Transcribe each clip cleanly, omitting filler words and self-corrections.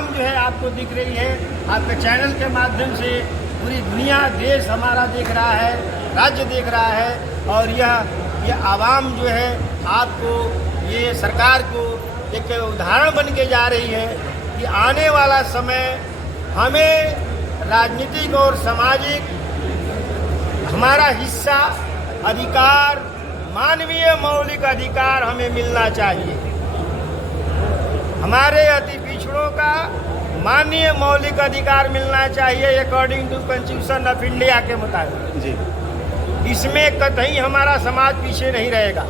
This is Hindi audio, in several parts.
आवाम जो है आपको दिख रही है, आपके चैनल के माध्यम से पूरी दुनिया, देश हमारा देख रहा है, राज्य देख रहा है। और यह आवाम जो है आपको, ये सरकार को एक उदाहरण बन के जा रही है कि आने वाला समय हमें राजनीतिक और सामाजिक हमारा हिस्सा, अधिकार, मानवीय मौलिक अधिकार हमें मिलना चाहिए। हमारे अति पिछड़ों का मानवीय मौलिक अधिकार मिलना चाहिए according to constitution of India के मुताबिक जी। इसमें कतई हमारा समाज पीछे नहीं रहेगा,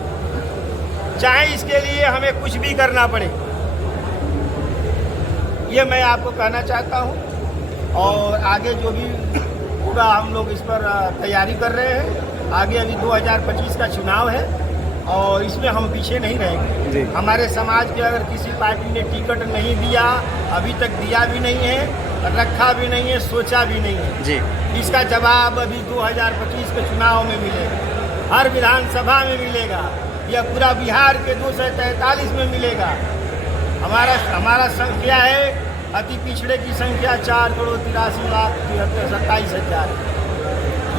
चाहे इसके लिए हमें कुछ भी करना पड़े। ये मैं आपको कहना चाहता हूँ। और आगे जो भी होगा हम लोग इस पर तैयारी कर रहे हैं। आगे अभी 2025 का चुनाव है और इसमें हम पीछे नहीं रहेंगे। हमारे समाज के अगर किसी पार्टी ने टिकट नहीं दिया, अभी तक दिया भी नहीं है, रखा भी नहीं है, सोचा भी नहीं है जी, इसका जवाब अभी 2025 के चुनाव में मिलेगा, हर विधानसभा में मिलेगा, या पूरा बिहार के 243 में मिलेगा। हमारा संख्या है, अति पिछड़े की संख्या 4,83,27,000।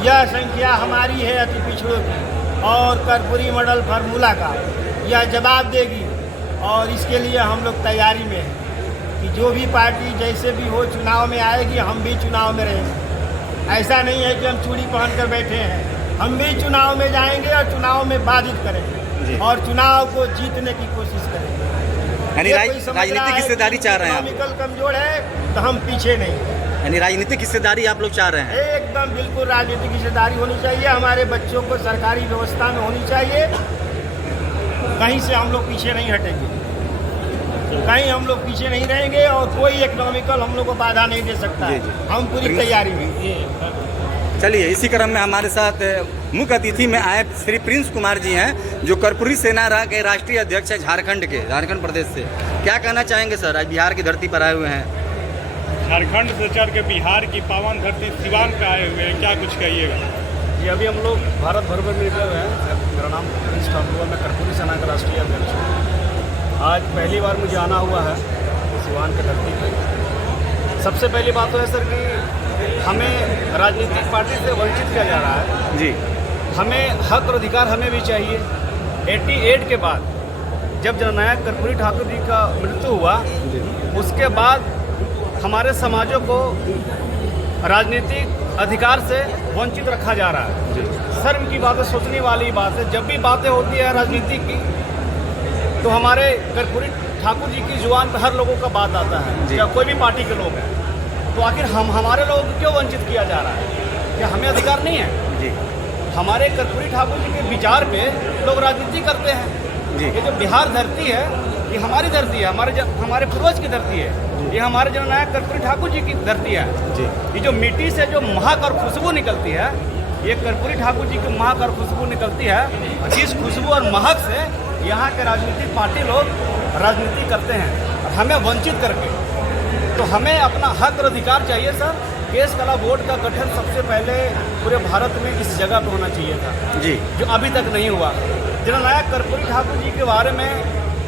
यह संख्या हमारी है अति पिछड़ों की, और कर्पूरी मॉडल फार्मूला का यह जवाब देगी। और इसके लिए हम लोग तैयारी में हैं कि जो भी पार्टी जैसे भी हो चुनाव में आएगी, हम भी चुनाव में रहेंगे। ऐसा नहीं है कि हम चूड़ी पहन कर बैठे हैं, हम भी चुनाव में जाएंगे और चुनाव में बाधित करेंगे और चुनाव को जीतने की कोशिश करेंगे। राजनीतिक हिस्सेदारी चाह रहे हैं, कमजोर है तो हम पीछे नहीं। यानी राजनीतिक हिस्सेदारी आप लोग चाह रहे हैं? एकदम बिल्कुल राजनीतिक हिस्सेदारी होनी चाहिए। हमारे बच्चों को सरकारी व्यवस्था में होनी चाहिए। कहीं से हम लोग पीछे नहीं हटेंगे, कहीं हम लोग पीछे नहीं रहेंगे और कोई इकोनॉमिकल हम लोग को बाधा नहीं दे सकता है। हम पूरी तैयारी में। चलिए, इसी क्रम में हमारे साथ मुख्य अतिथि में आए श्री प्रिंस कुमार जी हैं, जो कर्पूरी सेना के राष्ट्रीय अध्यक्ष है झारखंड प्रदेश से। क्या कहना चाहेंगे सर, आज बिहार की धरती पर आए हुए हैं? झारखंड से चढ़ के बिहार की पावन धरती सिवान पे आए हुए हैं, क्या कुछ कहिएगा? जी, अभी हम लोग भारत भर में निकले हुए हैं। मेरा नाम प्रिंस ठाकुर, मैं कर्पूरी सेना का राष्ट्रीय अध्यक्ष हूँ। आज पहली बार मुझे आना हुआ है सिवान की धरती पर। सबसे पहली बात तो है सर कि हमें राजनीतिक पार्टी से वंचित किया जा रहा है जी। हमें हक और अधिकार हमें भी चाहिए। 88 के बाद जब जननायक कर्पूरी ठाकुर जी का मृत्यु हुआ, उसके बाद हमारे समाजों को राजनीतिक अधिकार से वंचित रखा जा रहा है। शर्म की बात है, सोचने वाली बात है। जब भी बातें होती है राजनीति की, तो हमारे कर्पूरी ठाकुर जी की जुबान पर हर लोगों का बात आता है, या कोई भी पार्टी के लोग हैं। तो आखिर हमारे लोगों को क्यों वंचित किया जा रहा है? क्या हमें अधिकार नहीं है जी? हमारे कर्पूरी ठाकुर जी के विचार पे लोग राजनीति करते हैं जी। ये जो बिहार धरती है, ये हमारी धरती है, हमारे पूर्वज की धरती है। ये हमारे जननायक कर्पूरी ठाकुर जी की धरती है जी। ये जो मिट्टी से जो महक और खुशबू निकलती है, ये कर्पूरी ठाकुर जी की महक और खुशबू निकलती है। जिस खुशबू और महक से यहाँ के राजनीतिक पार्टी लोग राजनीति करते हैं, हमें वंचित करके। तो हमें अपना हक और अधिकार चाहिए सर। केस कला बोर्ड का गठन सबसे पहले पूरे भारत में इस जगह पर होना चाहिए था जी, जो अभी तक नहीं हुआ। जननायक कर्पूरी ठाकुर जी के बारे में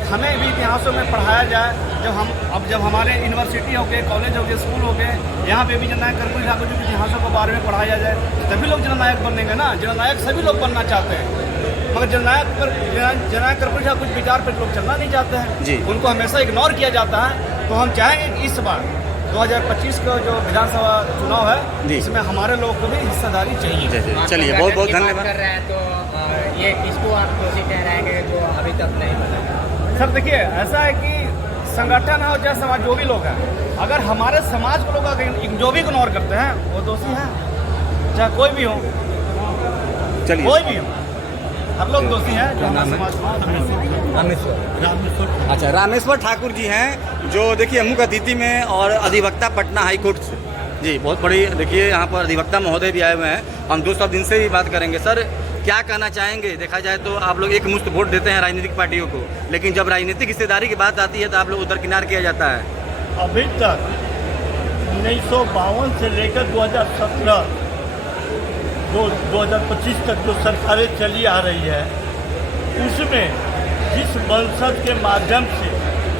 हमें भी इतिहासों में पढ़ाया जाए। जब हमारे यूनिवर्सिटी हो गए, कॉलेज हो गए, स्कूल हो गए, यहाँ पे भी जननायक कर्पूरी ठाकुर जी के इतिहासों के बारे में पढ़ाया जाए, तभी लोग जननायक बनेंगे ना। जननायक सभी लोग बनना चाहते हैं, मगर जननायक कर्पूरी ठाकुर के विचार पर लोग चलना नहीं चाहते हैं जी। उनको हमेशा इग्नोर किया जाता है। तो हम चाहेंगे कि इस बार 2025 का जो विधानसभा चुनाव है, इसमें हमारे लोगों को भी हिस्सेदारी चाहिए। चलिए, बहुत बहुत धन्यवाद। कर रहे हैं तो ये किसको आप दोषी ठहराएंगे जो अभी तक नहीं बना? सर देखिए, ऐसा है कि संगठन हो चाहे समाज, जो भी लोग हैं, अगर हमारे समाज को लोग जो भी इग्नोर करते हैं वो दोषी हैं, चाहे कोई भी हो। चलिए, कोई भी हो, हर लोग दोषी हैं जो हमारे समाज रामेश्वर। अच्छा, रामेश्वर ठाकुर जी हैं, जो देखिए मुख्य अतिथि में और अधिवक्ता पटना हाई कोर्ट से जी। बहुत बड़ी देखिए यहाँ पर अधिवक्ता महोदय भी आए हुए हैं। हम 2 शब्द इनसे ही बात करेंगे। सर, क्या कहना चाहेंगे? देखा जाए तो आप लोग एक मुश्त वोट देते हैं राजनीतिक पार्टियों को, लेकिन जब राजनीतिक हिस्सेदारी की बात आती है तो आप लोग उधरकिनार किया जाता है। अभी तक 1952 से लेकर 2017 2025 तक जो सरकारें चली आ रही है, उसमें जिस मंशद के माध्यम से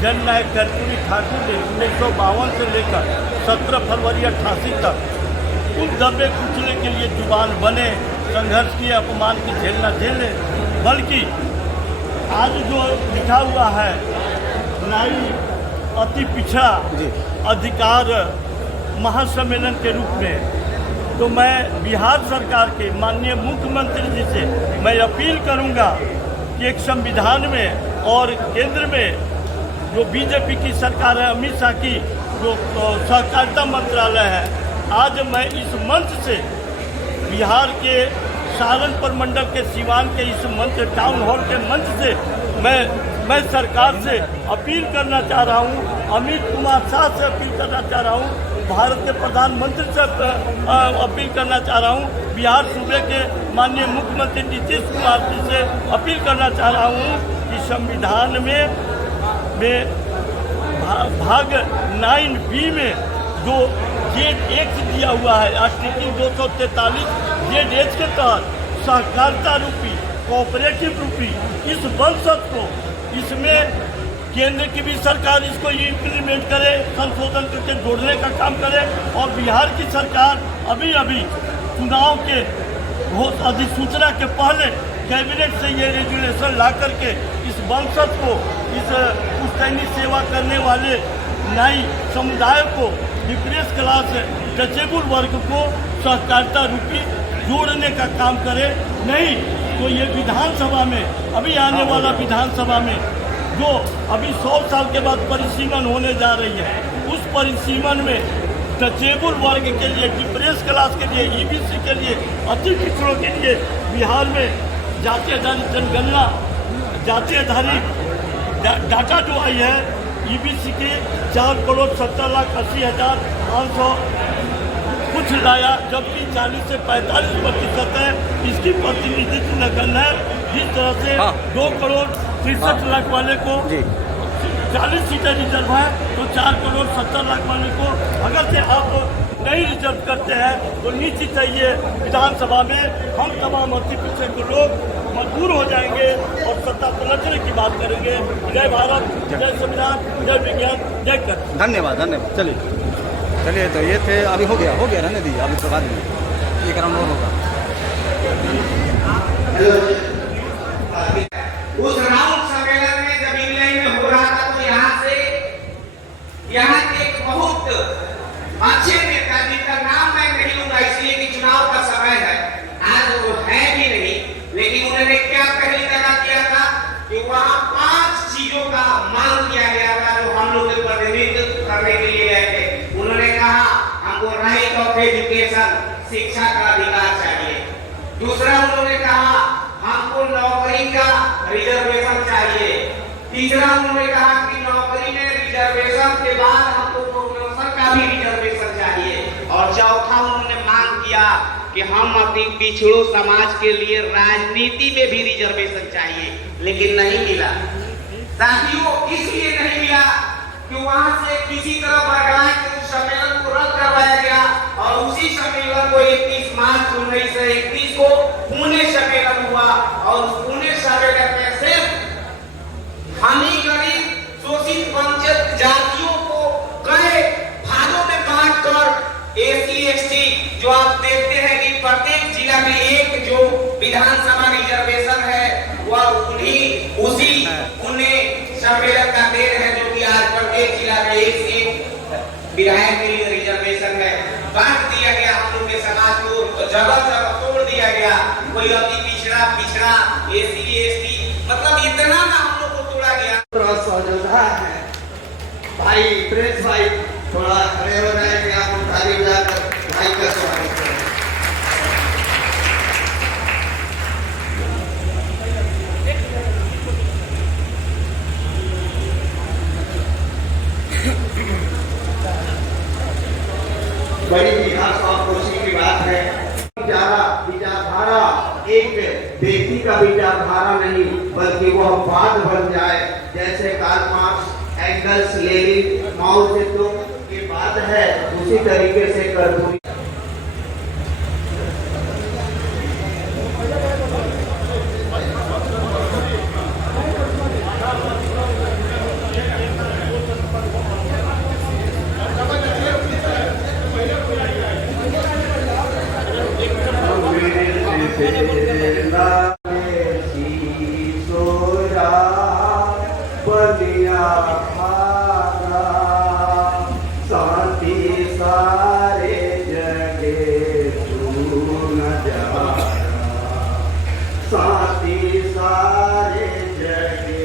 जननायक कर्पूरी ठाकुर ने 1952 से लेकर 17 फरवरी 88 तक उन दबे कुचले के लिए जुबान बने, संघर्ष किए, अपमान की झेलना झेले, बल्कि आज जो लिखा हुआ है नाई अति पिछड़ा अधिकार महासम्मेलन के रूप में, तो मैं बिहार सरकार के माननीय मुख्यमंत्री जी से मैं अपील करूंगा कि एक संविधान में और केंद्र में जो बीजेपी की सरकार है, अमित शाह की जो सहकारिता मंत्रालय है, आज मैं इस मंच से बिहार के सहारनपुर मंडल के सिवान के इस मंच टाउन हॉल के मंच से मैं सरकार से अपील करना चाह रहा हूँ, अमित कुमार शाह से अपील करना चाह रहा हूँ, भारत के प्रधानमंत्री से अपील करना चाह रहा हूँ, बिहार सूबे के माननीय मुख्यमंत्री नीतीश कुमार जी से अपील करना चाह रहा हूँ कि संविधान में भाग 9B में जो Z1 दिया हुआ है, आर्टिकल 243 Z1 के तहत सहकारिता रूपी कोऑपरेटिव रूपी इस वंशज को इसमें केंद्र की भी सरकार इसको इम्प्लीमेंट करे, संशोधन करके जोड़ने का काम करे, और बिहार की सरकार अभी चुनाव के अधिसूचना के पहले कैबिनेट से ये रेजुलेशन ला करके इस वंशज को, इस पुश्तैनी सेवा करने वाले नाई समुदाय को, डिप्रेस क्लास डिसेबल वर्ग को सहकारिता रूपी जोड़ने का काम करे। नहीं तो ये विधानसभा में, अभी आने वाला विधानसभा में जो अभी 100 साल के बाद परिसीमन होने जा रही है, उस परिसीमन में डिसेबल वर्ग के लिए, डिप्रेस क्लास के लिए, EBC के लिए, अति पिछड़ों के लिए बिहार में जातीय आधारित जनगणना, जातीय आधारित डाटा जो आई है EBC के 4,70,80,500 कुछ लाया, जबकि 40 से 45% है इसकी प्रतिनिधित्व नगण्य है। जिस तरह से 2,63,00,000 वाले को 40 सीटें रिजर्व है, तो 4,70,00,000 वाले को अगर से आप नहीं रिजर्व करते हैं तो निश्चित है ये विधानसभा में हम तमाम अति पिछड़े के लोग मजबूर हो जाएंगे और सत्ता पलटने की बात करेंगे। जय भारत, जय संविधान, जय विज्ञान, जय कर। धन्यवाद। चलिए तो ये थे, अभी हो गया रहने दीजिए, अभी तो बाद में एक राउंड और होगा। उस राउंड सम्मेलन में जब इंग्लैंड में हो रहा था, तो यहाँ एक बहुत अच्छे नेता जिनका नाम मैं नहीं लूंगा इसलिए कि चुनाव का समय है, आज वो है भी नहीं, लेकिन उन्होंने क्या पहली जगह किया था कि वहाँ 5 चीजों का मांग किया गया था जो हम लोग प्रतिनिधित्व करने के लिए गए थे। उन्होंने कहा हमको राइट ऑफ एजुकेशन, शिक्षा का अधिकार चाहिए। दूसरा उन्होंने कहा हमको नौकरी का रिजर्वेशन चाहिए। तीसरा उन्होंने कहा कि नौकरी में रिजर्वेशन के बाद हमको प्रमोशन का भी रिजर्वेशन चाहिए। और चौथा उन्होंने मांग किया कि हम अति पिछड़ों समाज के लिए राजनीति में भी रिजर्वेशन चाहिए, लेकिन नहीं मिला। साथियों, इसलिए नहीं मिला कि वहां से किसी तरह बरगलाए के उस सम्मेलन को रद्द करवाया गया और उसी सम्मेलन को 31 मार्च 1931 को पुणे सम्मेलन हुआ, और उस पुणे सम्मेलन में सिर्फ हमी गरीब शोषित वंचित जातियों को कई भागों में बांटकर SC/ST जो आप देखते हैं कि प्रत्येक जिला में एक जो विधानसभा रिजर्वेशन है वह उसी पुणे सम्मेलन का देन है, जो कि आज प्रत्येक जिला में एक विधायक के लिए रिजर्वेशन है। बांट दिया गया हम लोग के समाज को, जगह तोड़ दिया गया। कोई अति पिछड़ा SC/ST, मतलब इतना ना हम लोग को तोड़ा गया। भाई प्रेस भाई थोड़ा खड़े हो जाए कि आप ताली बजाकर भाई का स्वागत करें। बड़ी इतिहास और खुशी की बात है। विचारधारा एक व्यक्ति का विचारधारा नहीं, बल्कि वह बात बन जाए, जैसे कार्ल मार्क्स, एंगल्स, लेनिन, माओ ज़ेडुंग की बात है, उसी तरीके से कर्पूरी बनिया भागा साथी सारे जगे तू न जा साथी सारे जगे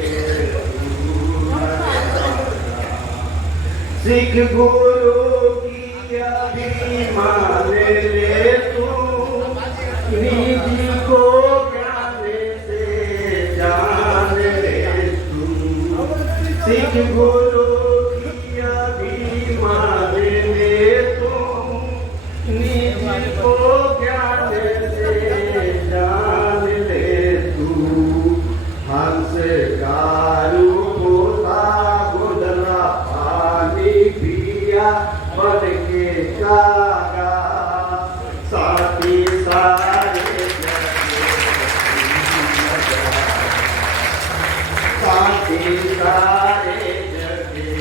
तू न जा सिख गुरु की अभिमान ले तू निजी को ज्ञान से जान ले तू सिख गुरु की अभिमान ले तू निजी को ज्ञान से जान ले तू हंस गारू होता गुदरा पानी पिया बन के जागा साथी सारे साथी सारे जगे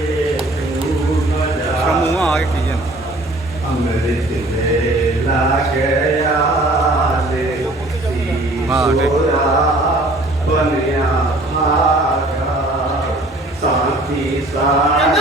तू न जा मुँह आगे कीजिए अमृत वेला गया हाँ, ठीक। बनिया भागा साथी सारे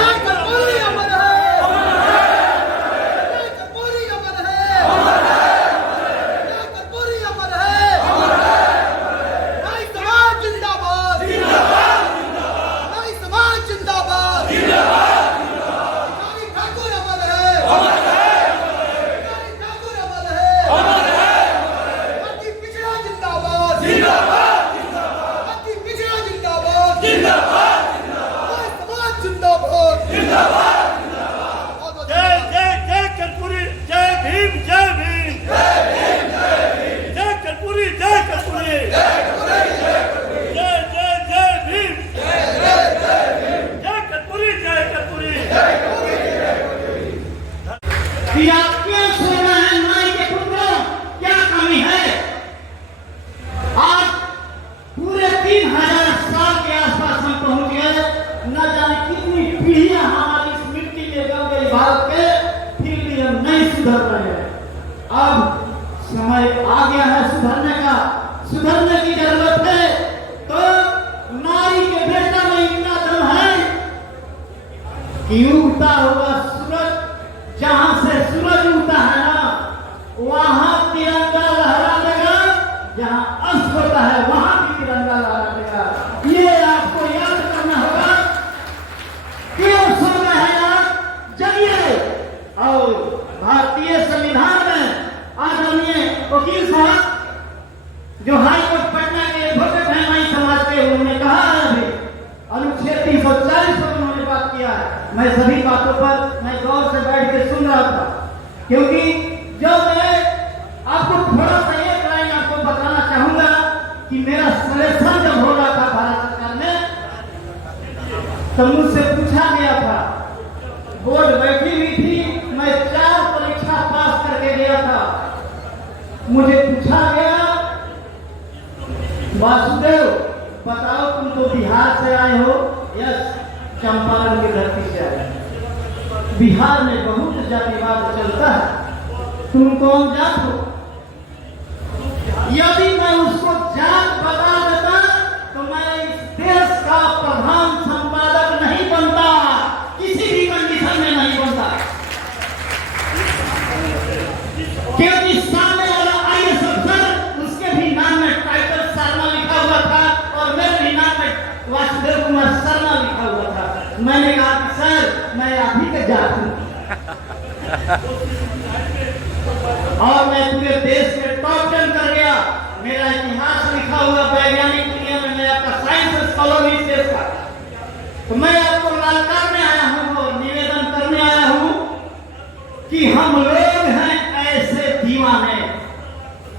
अब समय आ गया है सुधरने का, सुधरने की जरूरत है। तो नारी के बेटा में इतना दम है कि उगता हुआ सूरज, जहां से सूरज उगता है ना, वहां तिरंगा लहरा देगा, जहां अस्त होता है वहां भी तिरंगा लहरा देगा। ये आपको याद करना होगा। क्यों सो रहे हैं आप? जगिए। और भारतीय संविधान में आदरणीय वकील साहब जो हाई कोर्ट पटना के एडवोकेट हैं नाई समाज के, उन्होंने कहा है अभी अनुच्छेद 340 पर उन्होंने बात किया है। मैं सभी बातों पर मैं गौर से बैठ के सुन रहा था, क्योंकि जब मैं आपको थोड़ा सा एक लाइन आपको बताना चाहूंगा कि मेरा सिलेक्शन जब हो रहा था भारत सरकार में, तो मुझसे पूछा गया था, बोर्ड बैठी हुई थी, मैं 4 परीक्षा पास करके गया था। मुझे पूछा गया, वासुदेव बताओ तुम तो बिहार से आए हो? यस, चंपारण की धरती से आए। बिहार में बहुत जातिवाद चलता है, तुम कौन जात हो? यदि मैं उसको जात बता देता तो मैं इस देश का प्रधान संपादक नहीं बनता, किसी भी कंडीशन में नहीं बनता। क्योंकि सामने वाला आईएएस अफसर, उसके भी नाम में टाइटल शर्मा लिखा हुआ था और मेरे भी नाम में वासुदेव कुमार शर्मा लिखा हुआ था। मैंने कहा कि सर मैं आप ही के जात हूं और मैं पूरे देश में टॉप 10 कर गया। मेरा इतिहास लिखा हुआ वैज्ञानिक दुनिया में, मैं आपका साइंस स्कॉलर इस देश का। तो मैं आपको ललकारने आया हूं और निवेदन करने आया हूं कि हम लोग हैं ऐसे दीवाने।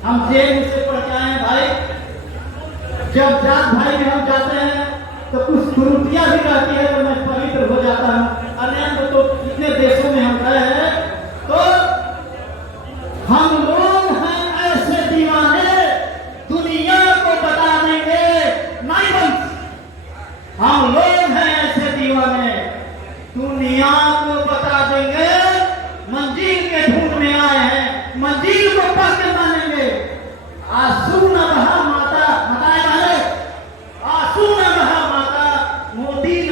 हम जेल से पढ़ के आए भाई, जब जात भाई में हम जाते हैं तो कुछ त्रुटियां भी रहती है, तो मैं पवित्र हो जाता हूं। अन्य तो कितने देशों में हम गए हैं, तो हम लोग हैं ऐसे दीवाने, दुनिया को बता देंगे नहीं बन। हम लोग हैं ऐसे दीवाने, दुनिया को बता देंगे मंजिल के ढूंढ में आए हैं, मंजिल को पाके मानेंगे। आंसू न बहा माता, बताए वाले आंसू न बहा माता, मोदी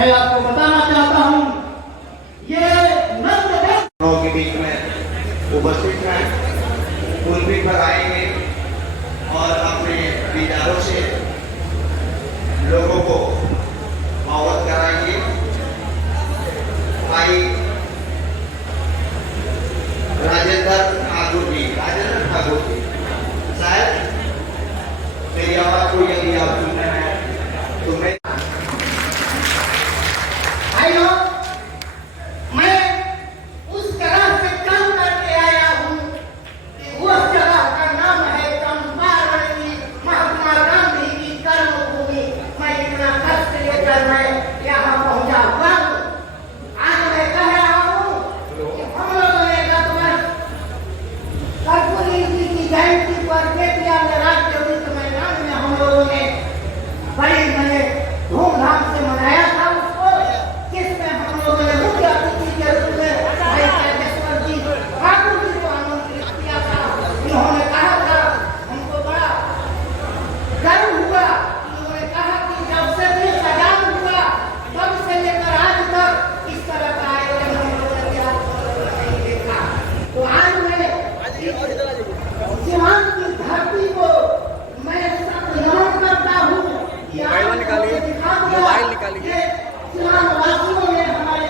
मैं आपको बताना चाहता हूँ ये नंद लोगों के बीच में उपस्थित हैं, पुलपित पर आएंगे और अपने विचारों से लोगों को अवगत कराएंगे। भाई राजेंद्र ठाकुर जी शायद मेरी आवाज को यदि आप सुनने में तो मैं भाई लोग, मैं उस जगह से काम करके आया हूँ कि उस जगह का नाम है चंपारण, महात्मा गांधी की कर्मभूमि। मैं इतना कष्ट लेकर मैं यहाँ पहुँचा हुआ हूँ। आज मैं कह रहा हूँ कि हम लोगों ने गत वर्ष कर्पूरी जी की जयंती पर बेतिया में राज्य मैदान में हम लोगों ने बड़ी मैंने धूमधाम से मनाया था उसको, जिसमें हम लोगों ने मुख्य अतिथि के रूप में भाई राजेश्वर जी ठाकुर जी को आमंत्रित किया था। उन्होंने कहा था, हमको बड़ा गर्व हुआ। उन्होंने कहा कि जब से भी सजान हुआ तब से लेकर आज तक इस तरह का आयोजन हम लोगों ने नहीं देखा। तो आज मैं सीमांत की धरती को मैं नमन करता हूँ। मोबाइल निकालिए। सीमांतवासियों ने हमारे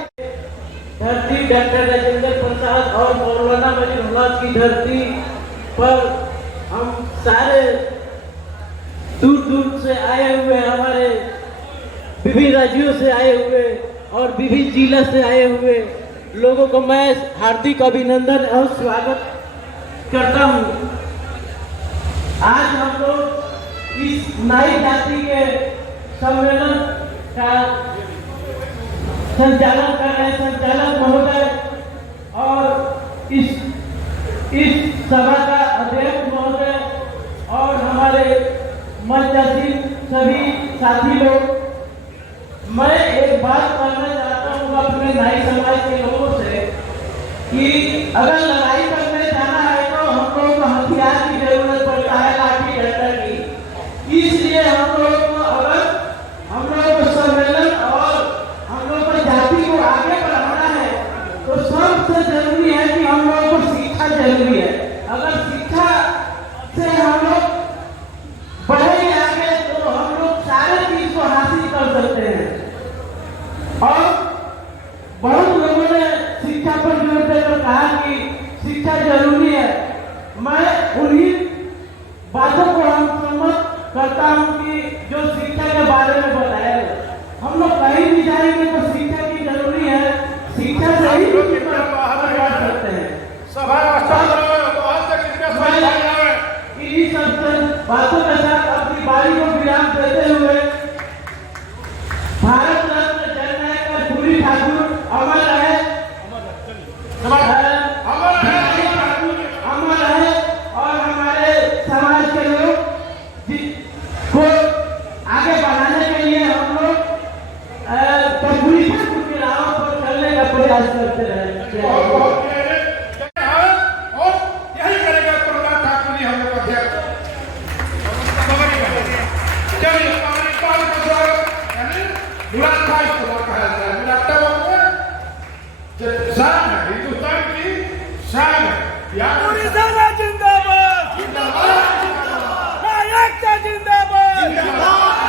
धरती डॉक्टर राजेंद्र प्रसाद और मौलाना वजीरुल्लाह की धरती पर हम सारे दूर दूर से आए हुए, हमारे विभिन्न राज्यों से आए हुए और विभिन्न जिला से आए हुए लोगों को मैं हार्दिक अभिनंदन और स्वागत करता हूँ। आज हम लोग इस नाई जाति के सम्मेलन का संचालन कर रहे हैं, संचालक महोदय और इस सभा का अध्यक्ष महोदय और हमारे मंचासीन सभी साथी लोग। मैं एक बात कहना चाहता हूँ अपने नाई समाज के लोगों से कि अगर लड़ाई करने जाना है तो हम लोगों को हथियार की जरूरत पड़ता है, लाठी डंडा की। इसलिए हम लोगों को सम्मेलन और हम लोग को जाति को आगे बढ़ाना है तो सबसे जरूरी है कि हम लोगों को शिक्षा जरूरी है। अगर शिक्षा से हम लोग बढ़ेंगे आगे तो हम लोग सारे चीज को हासिल कर सकते हैं। और बहुत लोगों ने शिक्षा पर जोर देकर कहा कि शिक्षा जरूरी है। मैं उन्हीं बातों को हम सम्मत करता हूँ कि जो शिक्षा के बारे में बताया है। हम लोग कहीं भी जाएंगे तो शिक्षा की जरूरी है, शिक्षा से ही बात करते हैं। इन्हीं सब बातों के साथ अपनी बारी को विराम देते हुए भारत रत्न जननायक कर्पूरी ठाकुर अमर रहे, अमर रहे और हमारे समाज के लोग को आगे बढ़ाने के लिए हम लोग कर्पूरी ठाकुर के राह पर चलने का प्रयास करते रहे। और यही करेगा प्रहलाद ठाकुर जी हम लोग अध्यक्ष। चलिए पाकिस्तान को यानी मुराद भाई को कहा जाए, शान है, हिंदुस्तान की शान है। पूरी सेना जिंदाबाद, जिंदाबाद, नायक जिंदाबाद, जिंदाबाद।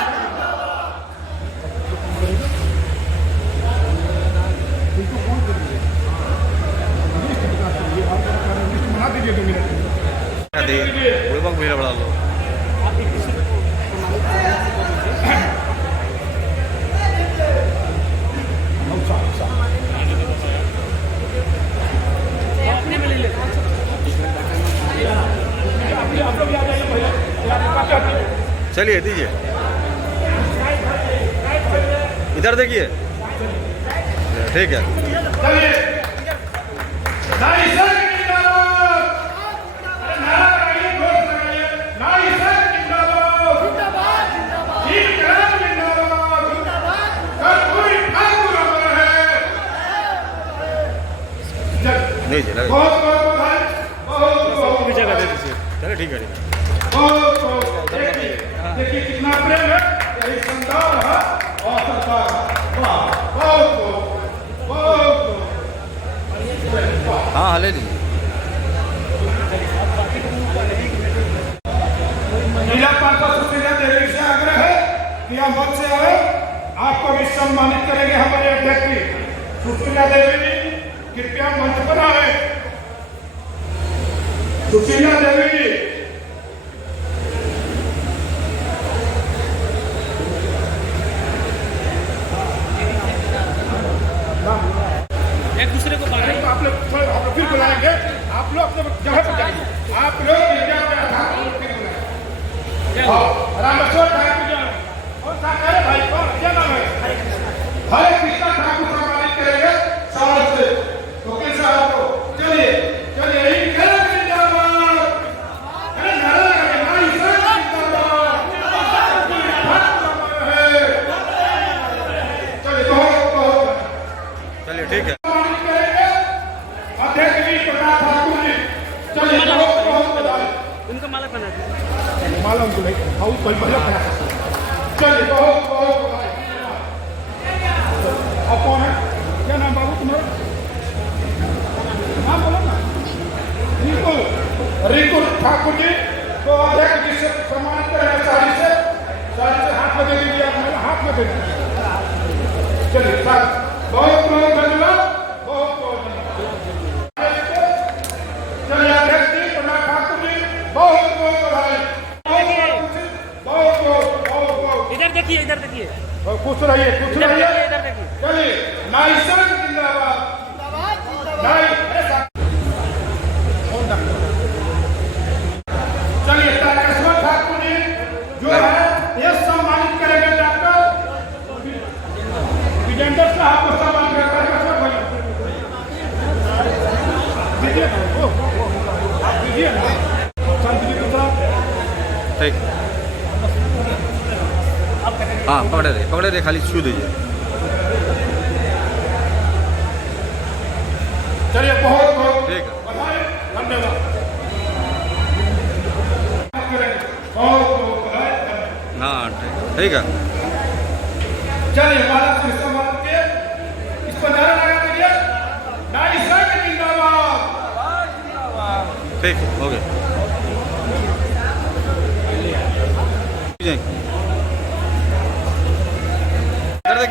चलिए दीजिए, इधर देखिए, ठीक है। नहीं जी, बहुत जगह दे दीजिए। चलो ठीक है, देखिए कितना प्रेम है, यही संतान है और सरकार। ले लीजिए। जिला पार्षद सुशीला देवी से आग्रह है कि आप मंच से आए, आपको भी सम्मानित करेंगे हमारे अध्यक्ष जी सुशीला देवी जी, कृपया मंच पर आए। सुशीला देवी जी, एक दूसरे को आप लोग फिर बुलाएंगे, आप लोग अपने जगह पर जाइए, आप लोग रामेश्वर ठाकुर जी और सारे भाई कौन क्या नाम है, हरे कृष्णा ठाकुर सम्मानित करेंगे साहब से। तो किस साहब को चलिए चलिए यही खेल जिंदाबाद, अरे नारा लगाइए ना, ईश्वर जिंदाबाद, चलिए बहुत चलिए ठीक है। सम्मानित करेंगे अध्यक्ष जी प्रकाश ठाकुर जी, चलिए बहुत बधाई। उनका माला पहना मालूम तो नहीं हाउ कोई भला करा चलिए बहुत बधाई। अब कौन है, क्या नाम बाबू तुम्हारा, नाम बोलो ना। रिंकू ठाकुर जी को अध्यक्ष जी से सम्मानित करेंगे, साड़ी से हाथ में दे दीजिए, आप मेरे हाथ में दे दीजिए। चलिए सर बहुत बहुत धन्यवाद, बहुत बहुत धन्यवाद। चलिए अध्यक्ष जी प्रणाम ठाकुर जी, बहुत बहुत बधाई, इधर देखिए खुश रहिए खुश रहिए। इधर देखिए। चलिए नाइसर जिंदाबाद, चलिए तारकेश्वर ठाकुर जी जो है ये सम्मानित करेंगे डॉक्टर विजेंद्र साहब को सम्मानित करेंगे। तारकेश्वर भैया दीजिए ना, शांति जी साहब ठीक, हाँ पकड़े दे, खाली छू दीजिए। चलिए बहुत बहुत ठीक है, बधाई, धन्यवाद, बहुत बहुत बधाई, धन्यवाद। हाँ ठीक है। चलिए माला से सम्मान के इस पर नारा लगा दीजिए, नाइसर जिंदाबाद। ठीक है, हो गया।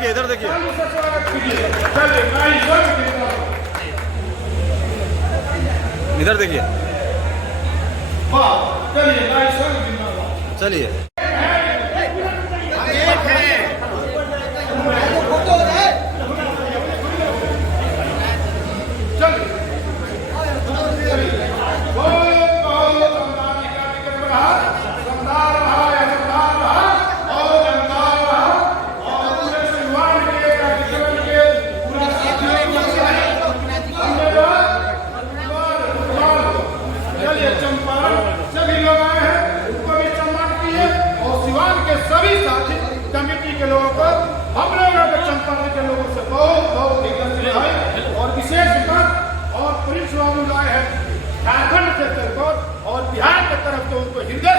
इधर देखिए चलिए नाइसर जिंदाबाद, इधर देखिए, वाह, चलिए नाइसर जिंदाबाद। चलिए चंपारण सभी लोग आए हैं, उनको भी सम्मान किए, और सिवान के सभी साथी कमेटी के लोगों को, हम लोगों के चंपारण के लोगों से बहुत बहुत बधाई और विशेष बात, और प्रिंस बाबू आए हैं झारखंड से चलकर और बिहार की तरफ से उनको हृदय